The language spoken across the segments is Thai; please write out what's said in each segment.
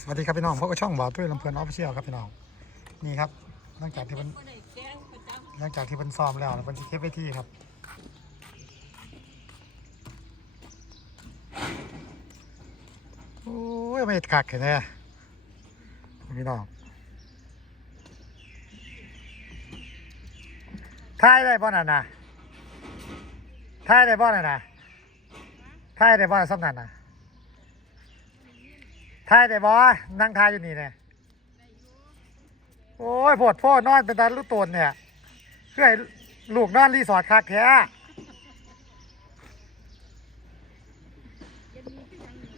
สวัสดีครับพี่น้องพบกับช่องบ่าวตุ้ยลำเพลินออฟฟิเชียลครับพี่น้องนี่ครับหลังจากที่มันหลังจากที่มันซ้อมแล้วมันจะเก็บไว้ที่ครับโอ้ยไม่กักเห็นไหมพี่น้องถ่ายได้บ่น่ะนะถ่ายได้บ่น่ะนะถ่ายได้บ่สำนันน่ะ ทายได้บ่นั่งทายอยู่นี่เนี่ยโอ้ยปวดพ่อนอนเป็นตาลูกตนเนี่ยเพื่อให้ลูกนอนรีสอร์ทคักแท้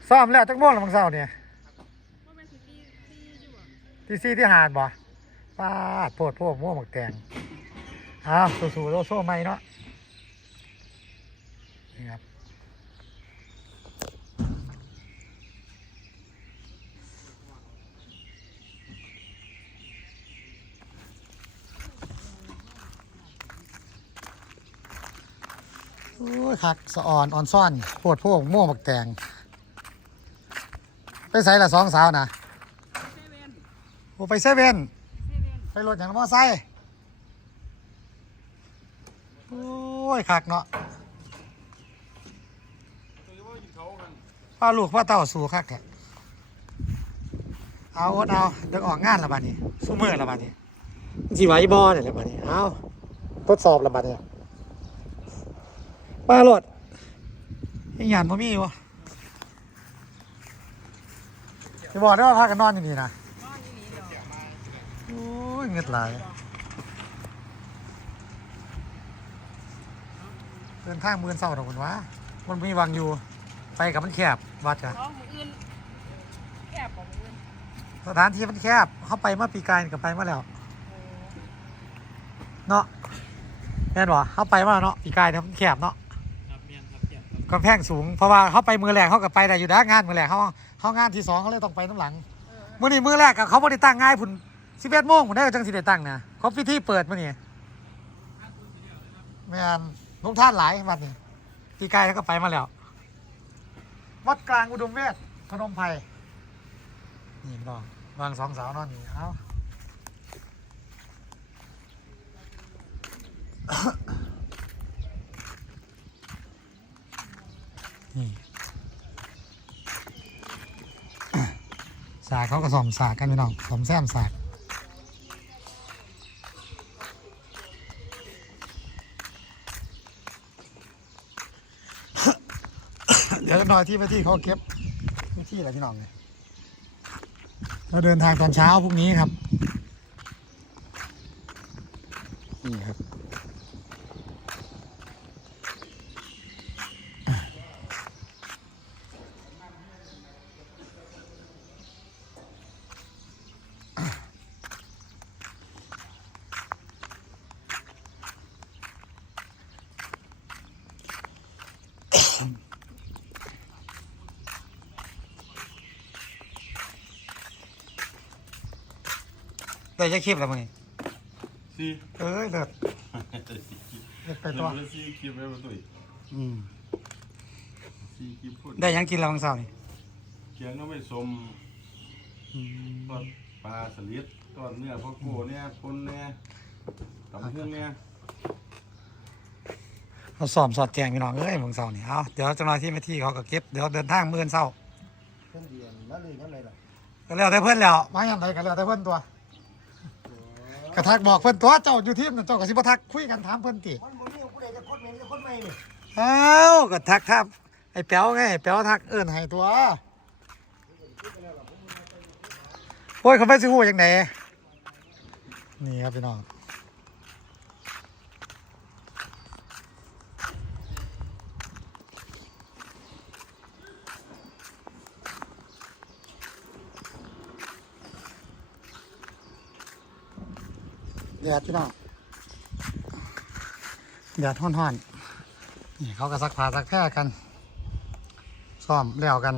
ซ้อมแล้วจักโมงแล้วมังเศร้าเนี่ยที่ซี่ที่หาดบ่ปาดโพดโพดม่วงหมกแตงอ้าวสู้ๆโลโซ่ไม่เนาะ โอ้ยคักสะอ่อนอ่อนซ่อนโพดพวกม่วงบักแตงไปใส่ละสองสาวนะโอ้ไปเซเว่นไปรถอย่างมอไซค์โอ้ยคักเนาะป้าลูกป้าเต่าสู่คักแท้เอาอดเอาเดึกออกงานละบัดนี้สู้มือละบัดนี้สิไหวบอเนี่ยละบัดนี้เอาทดสอบละบัดนี้ ปลาโหลดยังหยานพ่มีอยู่จะบอกได้ว่าพากันนอนอยู่นี่นะโอ้ยเงือดไหลายเดินทางมือนเศร้าดอกคุณวะมันมีวางอยู่ ไปกับมันแคบวัดกันน้องมืออื่นแอบของมืออื่นสถานที่มันแคบเข้าไปเมื่อปีกายนกับไปมาแล้วเนาะแม่นวะเข้าไปมาแล้วเนาะปีกายเนี่ยมันแคบเนาะ กำแพงสูง เพราะว่าเขาไปมือแรกเขาก็ไปได้อยู่นะงานมือแรกเขาเขางานที่สองเขาเลยต้องไปน้ำหลังมื่อนี้มือแรกกับเขาไม่ได้ตั้งง่ายพุ่นสิบเอ็ดโมงผมได้จังสิได้ตั้งนะเขาพิธีเปิดมื่อนี้แม่นลงท่านหลายวัดนี่ตีไกลเขาก็ไปมาแล้ว วัดกลางอุดมเวทพนมไพรนี่น้องวางสองสาวนอนนี่เอาากเขาก็สอมสากกันพี่น้องสอมแซมสากเดี๋ยวจะหน่อยที่ไปที่เขาเก็บที่อะไรพี่น้องเลยเราเดินทางตอนเช้าพรุ่งนี้ครับ นี่ครับ ได้จะคลิปแล้วมั้งซีเอ้ยเลิศเลิศไปตัวเดี๋ยวซีคลิปไว้มาตุ้ยอืมซีคลิปพูดได้หยังกินแล้วบางเสาร์นี่เคียงก็ไม่สมอืมทอดปลาสลิดทอดเนื้อพ่อโก้เนี่ยปนเนี่ยตำพุงเนี่ยเราสอมสอดแจงพี่น้องเอ้ยบางเสาร์นี่เอาเดี๋ยวเจ้าหน้าที่มาที่เขาก็เก็บเดี๋ยวเดินทางมื่นเศร้าเพิ่นเดียนแล้วเลยยังไงล่ะก็แล้วแต่เพื่อนแล้วมาอย่างไรก็แล้วแต่เพื่อนตัว กระทักบอกเพื่อนตัวเจ้าอยู่ทีมนั่นเจ้าก็สิบ่ทักคุยกันถามเพื่อนติมันบ่มีผู้ใดจะคนใหม่จะคนใหม่นี่เอ้าวก็ทักทับ ไอ้แป๋วไงไอ้แป๋วทักเอิ้นให้ตัวโอ้ยเขาไปสิฮู้จังไดนี่ครับพี่น้อง ดดพี่น้องแดดฮ้อนๆนี่เขาก็ซักผ้าซักแพร่กันซ่อมแล้วกัน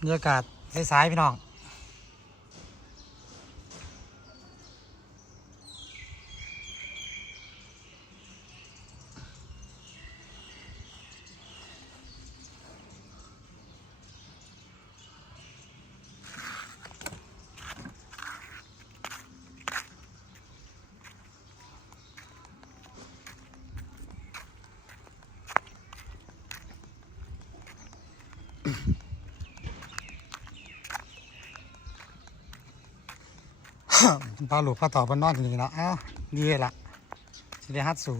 บรรยากาศสายๆพี่น้อง บาหลูพระต่อบนนอนนี่นะอ้าวดีละสิได้ฮัดสู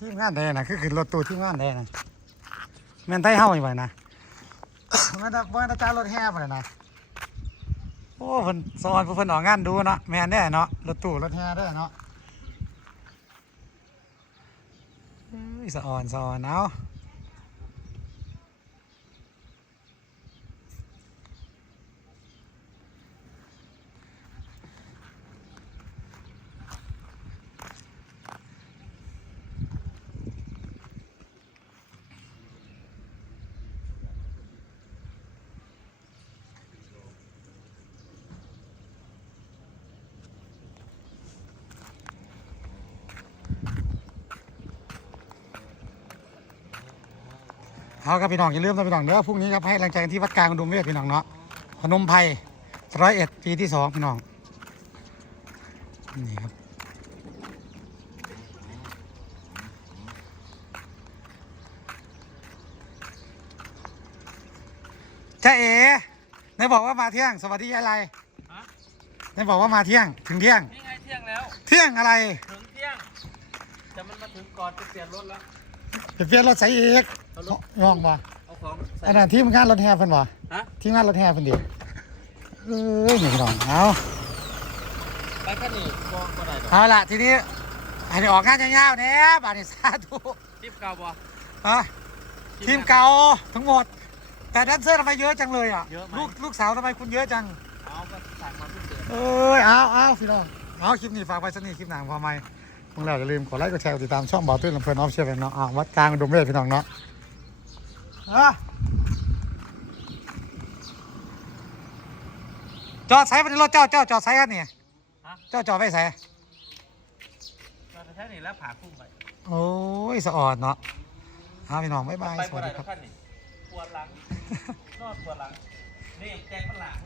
ทีมงานไดนะคือขึ้นรถตู้ทีมงานไดนะแม่นไต่เฮาอีกบ่นะแม่นแม่นอาจารย์รถแห่ไปเลยนะโอ้เพิ่นสอนผู้เพิ่นออกงานดูเนาะแม่นได้เนาะรถตู้รถแห่ได้เนาะอ้ยสะออนสะออนเอา เอาครับพี่น้องอย่าลืมนะพี่น้องเด้อพรุ่งนี้ครับให้แรงใจกันที่วัดกลางอุดมเวทพี่น้องเนาะพนมไพรร้อยเอ็ดปีที่สองพี่น้องนี่ครับจ้าเอ๋ไหนบอกว่ามาเที่ยง สวัสดีอะไรฮะไหนบอกว่ามาเที่ยงถึงเที่ยง นี่ไงเที่ยงแล้ว เที่ยงอะไรถึงเที่ยง แต่มันมาถึงก่อนจะเปลี่ยนรถแล้ว ไปเปลี่ยนรถใส่อีก เอารถย่องบ่เอาของใส่ อันนั้นทีมงานรถแห่เพิ่นบ่ฮะ ทีมงานรถแห่เพิ่นดิเอ้ยนี่พี่น้องเอาไปแค่นี้มองก็ได้ดอกเอาล่ะทีนี้ให้ได้ออกงานยาวๆแหน่บาดนี้สาธุทิปเก่าบ่ฮะทีมเก่าทั้งหมด แต่แดนเซอร์ทำไมเยอะจังเลยอะเยอะไหมลูกลูกสาวทำไมคุณเยอะจัง เอาก็สั่งมาพิเศษ เอ้ยเอาเอาพี่น้องเอาคลิปนี้ฝากไว้สักนิดคลิปหนังพอไหมพวกเราอย่าลืมกดไลค์กดแชร์กดติดตามช่องบ่าวตุ้ยลำเพลินออฟเชียร์เนาะอะวัดกลางอุดมเวทพี่น้องเนาะอะ จอดใส่ไปในรถเจ้าเจ้าจอดใส่กันนี่ฮะ เจ้าจอดไว้ใส่เราจะแค่นี้แล้วผ่าคุ้มไปโอ้ยสะออดเนาะเอาพี่น้องบ๊ายบายไปสบ่วัสได้ดีดคอรักบขั้นนี่ปวดหลัง นอนปวดหลัง นี่แจงมันหลังขึ้นมาเลย